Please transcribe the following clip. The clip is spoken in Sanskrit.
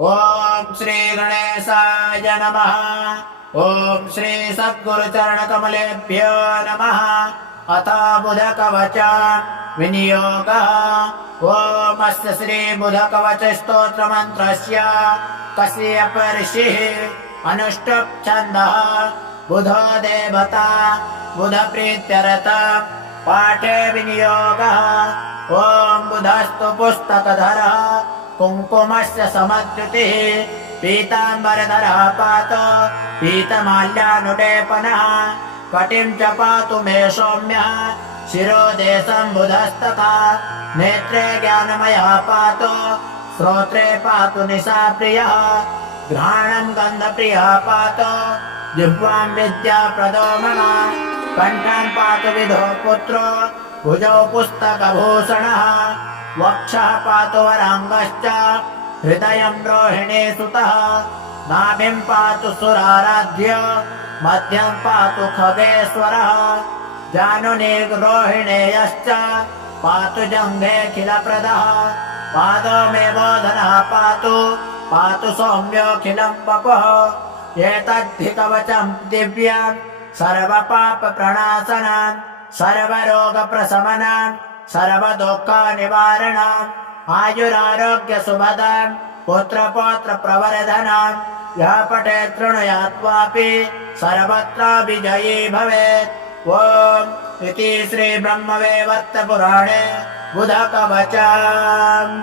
ॐ श्री गणेशाय नमः। ॐ श्री सद्गुरुचरणकमलेभ्यो नमः। अथ बुधकवच विनियोगः। ॐ अस्य श्री बुधकवच स्तोत्रमन्त्रस्य कस्य ऋषिः अनुष्टुप् छन्दः बुधो देवता बुधप्रीत्यरत पाठे विनियोगः। ॐ बुधस्तु पुस्तकधरः कुङ्कुमस्य समद्युतिः पीताम्बरधरः पातु पीतमाल्यानुलेपनः कटिं च पातु मे सौम्यः शिरोदेशं बुधस्तथा नेत्रे ज्ञानमयः पातु श्रोत्रे पातु निशाप्रियः घ्राणं गन्धप्रियः पातु जिह्वां विद्याप्रदो मम कण्ठं पातु विधो पुत्रो भुजौ पुस्तकभूषणः वक्षः पातु वराङ्गश्च हृदयं रोहिणी सुतः नाभिं पातु सुराराध्य मध्यं पातु खगेश्वरः जानुनी रोहिणेयश्च पातु जङ्घेऽखिलप्रदः पादो मे बोधनः पातु सौम्योऽखिलं वपुः एतद्धि कवचं दिव्यं सर्वपापप्रणाशनं सर्वरोगप्रशमनं सर्वदुःखनिवारणम् आयुरारोग्यसुभदं पुत्रपौत्रप्रवर्धनं यः पठेत् शृणुयात्वापि सर्वत्र विजयी भवेत्। ॐ इति श्री ब्रह्मवैवर्त पुराणे बुधकवचम्।